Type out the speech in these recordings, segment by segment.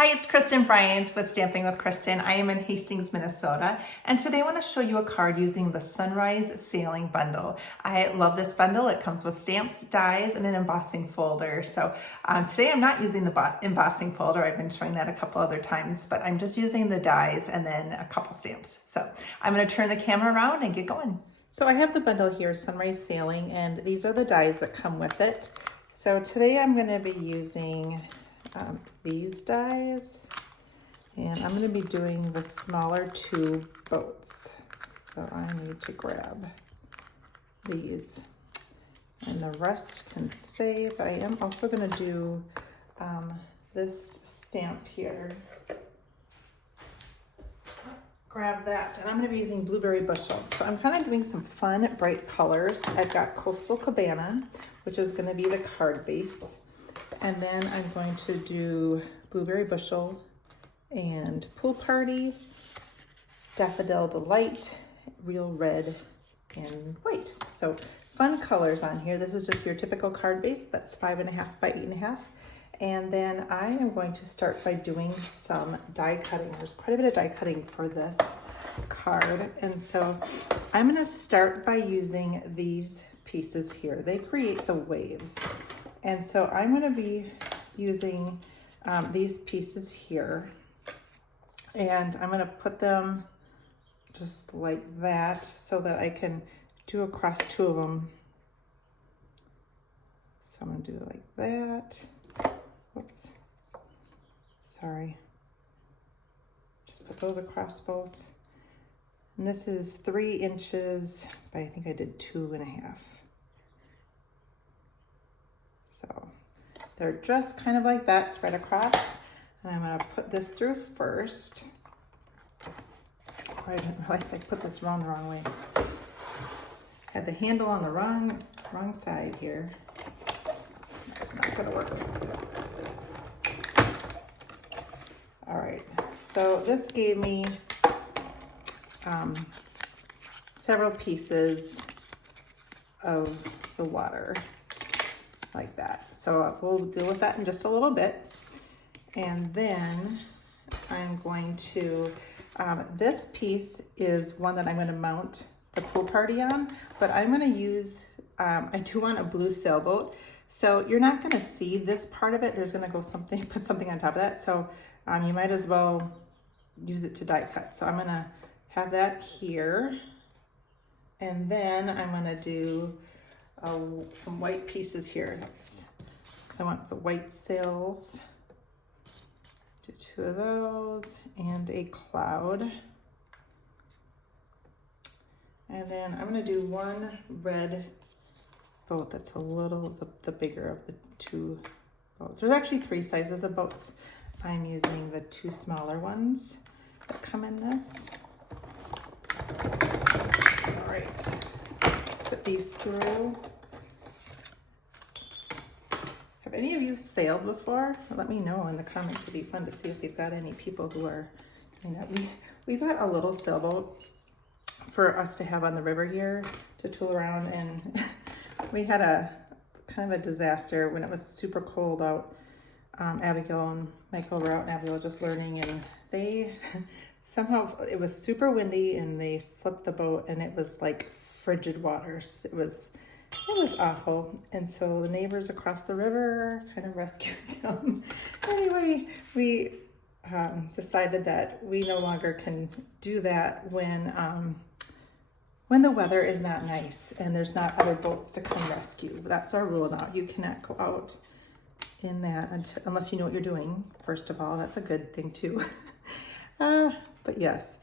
Hi, it's Kristen Bryant with Stamping with Kristen. I am in Hastings, Minnesota, and today I want to show you a card using the Sunrise Sailing Bundle. I love this bundle. It comes with stamps, dies, and an embossing folder. So today I'm not using the embossing folder. I've been showing that a couple other times, but I'm just using the dies and then a couple stamps. So I'm going to turn the camera around and get going. So I have the bundle here, Sunrise Sailing, and these are the dies that come with it. So today I'm going to be using these dies, and I'm going to be doing the smaller two boats. So I need to grab these, and the rest can stay, but I am also going to do this stamp here. Grab that, and I'm going to be using Blueberry Bushel. So I'm kind of doing some fun, bright colors. I've got Coastal Cabana, which is going to be the card base. And then I'm going to do Blueberry Bushel and Pool Party, Daffodil Delight, Real Red, and White. So fun colors on here. This is just your typical card base. That's 5.5 by 8.5. And then I am going to start by doing some die cutting. There's quite a bit of die cutting for this card. And so I'm going to start by using these pieces here. They create the waves. And so I'm going to be using these pieces here, and I'm going to put them just like that so that I can do across two of them. So I'm going to do it like that. Whoops. Sorry. Just put those across both. And this is 3 inches, but I think I did 2.5. So they're just kind of like that, spread across. And I'm going to put this through first. I didn't realize I put this wrong the wrong way. Had the handle on the wrong side here. That's not going to work. All right, so this gave me several pieces of the water. Like that. So we'll deal with that in just a little bit. And then I'm going to, this piece is one that I'm going to mount the pool party on, but I'm going to use, I do want a blue sailboat. So you're not going to see this part of it. There's going to go something, put something on top of that. So you might as well use it to die cut. So I'm going to have that here. And then I'm going to do some white pieces here. I want the white sails. Do 2 of those and a cloud. And then I'm going to do 1 red boat that's a little the bigger of the 2 boats. There's actually 3 sizes of boats. I'm using the 2 smaller ones that come in this. All right. Put these through. Have any of you sailed before? Let me know in the comments. It'd be fun to see if we've got any people who are, you know, we got a little sailboat for us to have on the river here to tool around, and we had a kind of a disaster when it was super cold out. Abigail and Michael were out, and Abigail was just learning, and they somehow, it was super windy, and they flipped the boat, and it was like frigid waters. It was awful. And so the neighbors across the river kind of rescued them. Anyway, we decided that we no longer can do that when the weather is not nice and there's not other boats to come rescue. That's our rule now. You cannot go out in that unless you know what you're doing. First of all, that's a good thing too. But yes,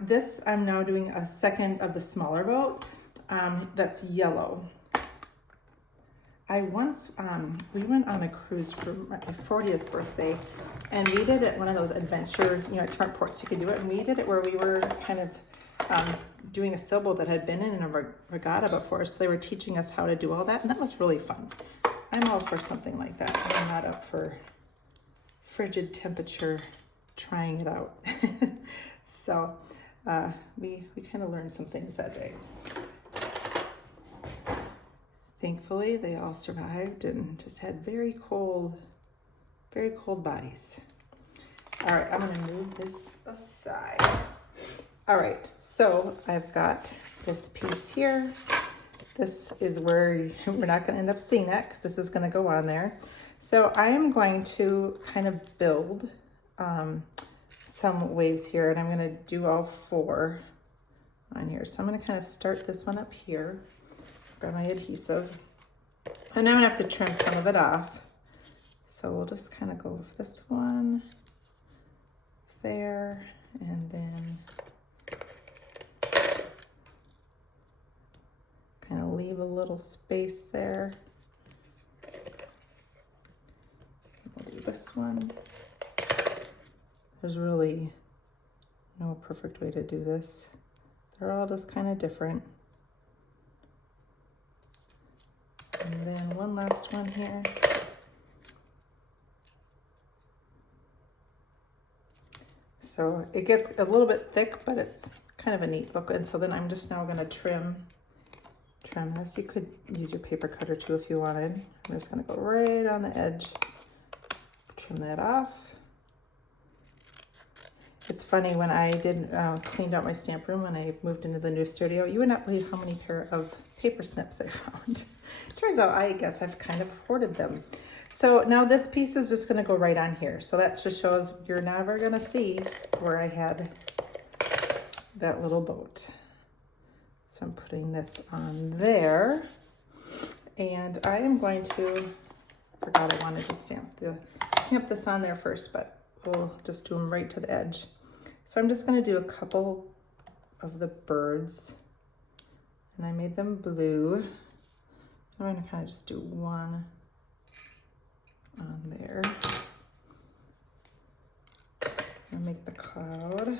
this I'm now doing a second of the smaller boat. That's yellow. I once, we went on a cruise for my 40th birthday, and we did it one of those adventures, you know, at different ports you could do it, and we did it where we were kind of doing a sailboat that had been in a regatta before, so they were teaching us how to do all that, and that was really fun. I'm all for something like that. I'm not up for frigid temperature trying it out. So we kind of learned some things that day. Thankfully, they all survived and just had very cold bodies. All right, I'm gonna move this aside. All right, so I've got this piece here. This is where we're not gonna end up seeing that because this is gonna go on there. So I am going to kind of build some waves here, and I'm gonna do all 4 on here. So I'm gonna kind of start this one up here, grab my adhesive, and I'm gonna have to trim some of it off. So we'll just kind of go with this one there, and then kind of leave a little space there. We'll do this one. There's really no perfect way to do this. They're all just kind of different. And then one last one here. So it gets a little bit thick, but it's kind of a neat look. And so then I'm just now gonna trim this. You could use your paper cutter too if you wanted. I'm just gonna go right on the edge, trim that off. It's funny, when I did cleaned out my stamp room when I moved into the new studio, you would not believe how many pair of paper snips I found. Turns out, I guess I've kind of hoarded them. So now this piece is just gonna go right on here. So that just shows you're never gonna see where I had that little boat. So I'm putting this on there, and I am going to, forgot I wanted to stamp this on there first, but we'll just do them right to the edge. So I'm just gonna do a couple of the birds, and I made them blue. I'm gonna kind of just do one on there. I'll make the cloud.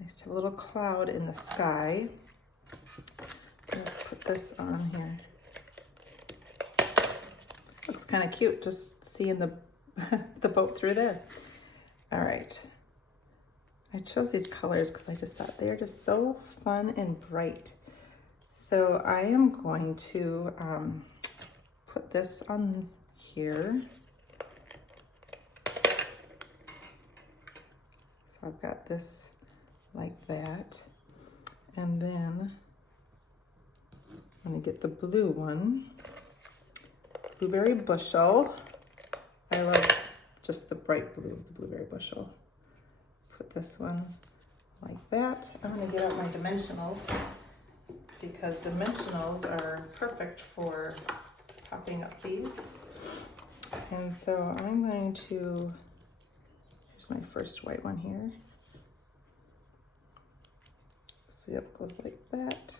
Nice to have a little cloud in the sky. I'm gonna put this on here. Looks kind of cute, just seeing the the boat through there. All right. I chose these colors because I just thought they're just so fun and bright. So I am going to put this on here. So I've got this like that. And then I'm gonna get the blue one. Blueberry Bushel. I love just the bright blue of the Blueberry Bushel. Put this one like that. I'm gonna get out my dimensionals because dimensionals are perfect for popping up these. And so I'm going to, here's my first white one here. See, it goes like that.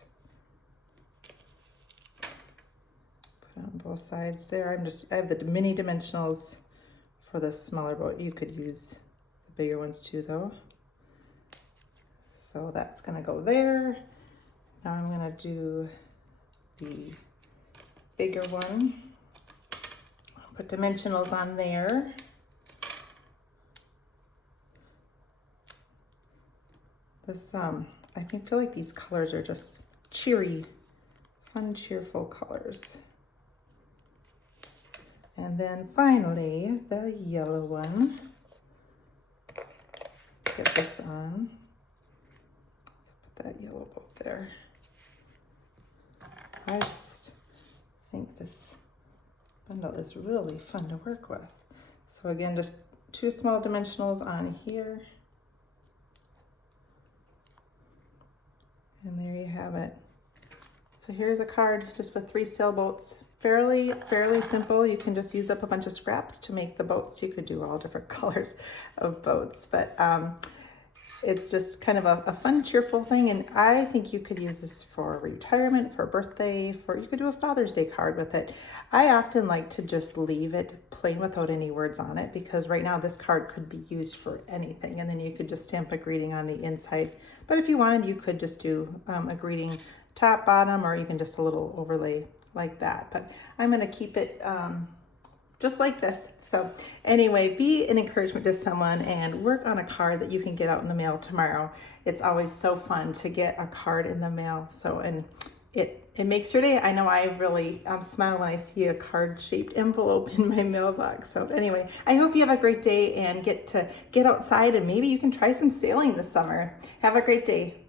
Put on both sides there. I have the mini dimensionals for the smaller boat. You could use the bigger ones too though. So that's gonna go there. Now I'm gonna do the bigger one. I'll put dimensionals on there. This, I feel like these colors are just cheery, fun, cheerful colors. And then finally, the yellow one. Get this on. Put that yellow boat there. I just think this bundle is really fun to work with. So again, just 2 small dimensionals on here. And there you have it. So here's a card just with 3 sailboats. Fairly simple. You can just use up a bunch of scraps to make the boats. You could do all different colors of boats, but it's just kind of a fun, cheerful thing. And I think you could use this for retirement, for a birthday, you could do a Father's Day card with it. I often like to just leave it plain without any words on it, because right now this card could be used for anything. And then you could just stamp a greeting on the inside. But if you wanted, you could just do a greeting top, bottom, or even just a little overlay like that. But I'm gonna keep it just like this. So anyway, be an encouragement to someone and work on a card that you can get out in the mail tomorrow. It's always so fun to get a card in the mail. So, and it makes your day. I know I really smile when I see a card-shaped envelope in my mailbox. So anyway, I hope you have a great day and get outside, and maybe you can try some sailing this summer. Have a great day.